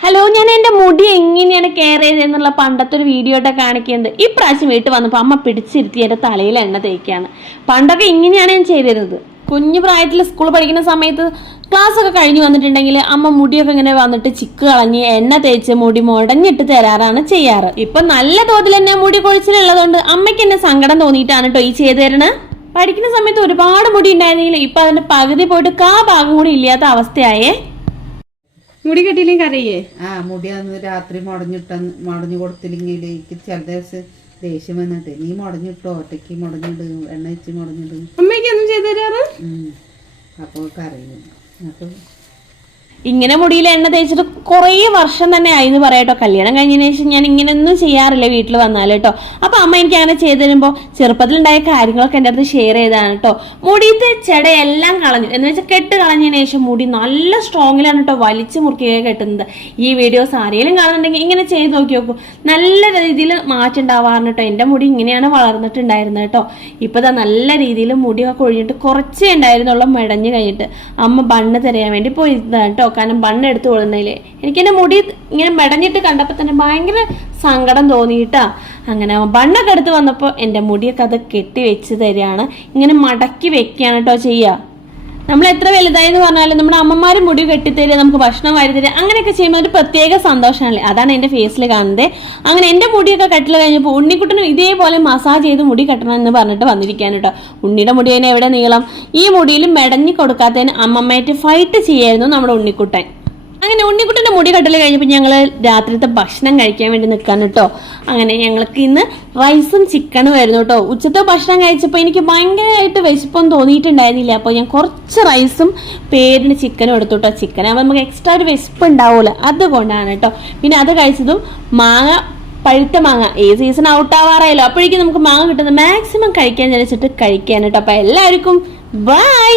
Hello ഞാൻ എന്റെ മുടി എങ്ങനെയാണ് കെയർ ചെയ്തതെന്നുള്ള പണ്ടത്തെ ഒരു വീഡിയോ ആയിട്ട് കാണിക്കുന്നത്. ഇപ്രാവശ്യം വീട്ടിൽ വന്നപ്പോൾ അമ്മ പിടിച്ചിരുത്തി എന്റെ തലയിൽ എണ്ണ തേക്കുകയാണ് പണ്ടൊക്കെ ഇങ്ങനെയാണ് ഞാൻ ചെയ്തിരുന്നത്. കുഞ്ഞു പ്രായത്തിൽ സ്കൂൾ പഠിക്കുന്ന സമയത്ത് ക്ലാസ് ഒക്കെ കഴിഞ്ഞ് വന്നിട്ടുണ്ടെങ്കിൽ അമ്മ മുടിയൊക്കെ ഇങ്ങനെ വന്നിട്ട് ചിക്ക് കളഞ്ഞ് എണ്ണ തേച്ച് മുടി മുടഞ്ഞിട്ട് തരാറാണ് ചെയ്യാറ്. ഇപ്പൊ നല്ല തോതിൽ തന്നെ മുടി കൊഴിച്ചിലുള്ളതുകൊണ്ട് അമ്മയ്ക്ക് എന്നെ സങ്കടം തോന്നിയിട്ടാണ് കേട്ടോ ഈ ചെയ്തു തരണേ പഠിക്കുന്ന സമയത്ത് ഒരുപാട് മുടി ഉണ്ടായിരുന്നെങ്കിൽ ഇപ്പൊ അതിന്റെ പകുതി പോയിട്ട് കാ ഭാഗം കൂടി ഇല്ലാത്ത അവസ്ഥയായേ. മുടി കെട്ടിയില്ലെങ്കിൽ കരയേ? ആ മുടി അന്ന് രാത്രി മുടഞ്ഞിട്ട മുടഞ്ഞു കൊടുത്തില്ലെങ്കിൽ എനിക്ക് ചില ദിവസം ദേഷ്യം വന്നിട്ട് നീ മുടഞ്ഞിട്ടോ? ഒറ്റയ്ക്ക് മുടഞ്ഞിട് എണ്ണ വെച്ച് മുടഞ്ഞിട്. അമ്മയ്ക്ക് ഒന്നും ചെയ്തു തരാറ്? അപ്പോൾ കരയും. അപ്പോൾ ഇങ്ങനെ മുടിയിൽ എണ്ണ തേച്ചിട്ട് കുറേ വർഷം തന്നെ ആയി എന്ന് പറയാട്ടോ കല്യാണം കഴിഞ്ഞതിന് ശേഷം ഞാൻ ഇങ്ങനെയൊന്നും ചെയ്യാറില്ല വീട്ടിൽ വന്നാൽ കേട്ടോ. അപ്പൊ അമ്മ എനിക്ക് അങ്ങനെ ചെയ്തു തരുമ്പോൾ ചെറുപ്പത്തിലുണ്ടായ കാര്യങ്ങളൊക്കെ എന്റെ അടുത്ത് ഷെയർ ചെയ്താണ് കേട്ടോ. മുടിയത്തെ ചെടയെല്ലാം കളഞ്ഞു. എന്ന് വെച്ചാൽ കെട്ട് കളഞ്ഞതിന് ശേഷം മുടി നല്ല സ്ട്രോങ്ങിലാണ് കേട്ടോ. വലിച്ചു മുറുക്കിയൊക്കെ കെട്ടുന്നത്. ഈ വീഡിയോസ് ആരെങ്കിലും കാണുന്നുണ്ടെങ്കിൽ ഇങ്ങനെ ചെയ്ത് നോക്കി നോക്കൂ. നല്ല രീതിയിൽ മാറ്റം ഉണ്ടാവാറുണ്ട് കേട്ടോ. എന്റെ മുടി ഇങ്ങനെയാണ് വളർന്നിട്ടുണ്ടായിരുന്നത് കേട്ടോ. ഇപ്പൊ ദാ നല്ല രീതിയിൽ മുടിയൊക്കെ കൊഴിഞ്ഞിട്ട് കുറച്ചേ ഉണ്ടായിരുന്നുള്ളൂ മെടഞ്ഞു കഴിഞ്ഞിട്ട്. അമ്മ ബണ്ണ് തിരയാൻ വേണ്ടി പോയിരുന്നതാണ് കേട്ടോ. കാരണം ബണ്ണെടുത്ത് കൊള്ളുന്നതിൽ എനിക്കെന്റെ മുടി ഇങ്ങനെ മെടഞ്ഞിട്ട് കണ്ടപ്പോൾ തന്നെ ഭയങ്കര സങ്കടം തോന്നിയിട്ടാ. അങ്ങനെ ബണ്ണൊക്കെ എടുത്ത് വന്നപ്പോൾ എന്റെ മുടിയൊക്കെ അത് കെട്ടി വെച്ച് തരികയാണ് ഇങ്ങനെ മടക്കി വെക്കുകയാണ് കേട്ടോ ചെയ്യുക നമ്മൾ എത്ര വലുതായി എന്ന് പറഞ്ഞാലും നമ്മുടെ അമ്മമാർ മുടി കെട്ടിത്തരിക നമുക്ക് ഭക്ഷണം വാരി തരിക അങ്ങനെയൊക്കെ ചെയ്യുമ്പോൾ ഒരു പ്രത്യേക സന്തോഷമാണല്ലേ? അതാണ് എന്റെ ഫേസിൽ കാണുന്നത്. അങ്ങനെ എന്റെ മുടിയൊക്കെ കെട്ടൽ കഴിഞ്ഞപ്പോൾ ഉണ്ണിക്കുട്ടനും ഇതേപോലെ മസാജ് ചെയ്ത് മുടി കെട്ടണം എന്ന് പറഞ്ഞിട്ട് വന്നിരിക്കാൻ കേട്ടോ. ഉണ്ണിയുടെ മുടി തന്നെ എവിടെ നീളം? ഈ മുടിയിൽ മെടഞ്ഞി കൊടുക്കാത്തതിന് അമ്മമ്മയായിട്ട് ഫൈറ്റ് ചെയ്യായിരുന്നു നമ്മുടെ ഉണ്ണിക്കുട്ടൻ. അങ്ങനെ ഉണ്ണിക്കുട്ടന്റെ മുടി കട്ടൽ കഴിഞ്ഞപ്പോൾ ഞങ്ങൾ രാത്രിത്തെ ഭക്ഷണം കഴിക്കാൻ വേണ്ടി നിൽക്കാൻ കേട്ടോ അങ്ങനെ ഞങ്ങൾക്ക് ഇന്ന് റൈസും ചിക്കനും ആയിരുന്നു കേട്ടോ ഉച്ചത്തെ ഭക്ഷണം കഴിച്ചപ്പോൾ എനിക്ക് ഭയങ്കരമായിട്ട് വിശപ്പൊന്നും തോന്നിയിട്ടുണ്ടായിരുന്നില്ല. അപ്പോൾ ഞാൻ കുറച്ച് റൈസും പേരിന് ചിക്കനും എടുത്തു കേട്ടോ ചിക്കൻ ആകുമ്പോൾ നമുക്ക് എക്സ്ട്രാ ഒരു വിശപ്പ് ഉണ്ടാവുമല്ലോ അതുകൊണ്ടാണ് കേട്ടോ പിന്നെ അത് കഴിച്ചതും മാങ്ങ പഴുത്ത മാങ്ങ. ഈ സീസൺ ഔട്ട് ആവാറായല്ലോ. അപ്പോഴേക്കും നമുക്ക് മാങ്ങ കിട്ടുന്നത് മാക്സിമം കഴിക്കാൻ വിചാരിച്ചിട്ട് കഴിക്കാൻ കേട്ടോ അപ്പോൾ എല്ലാവർക്കും ബൈ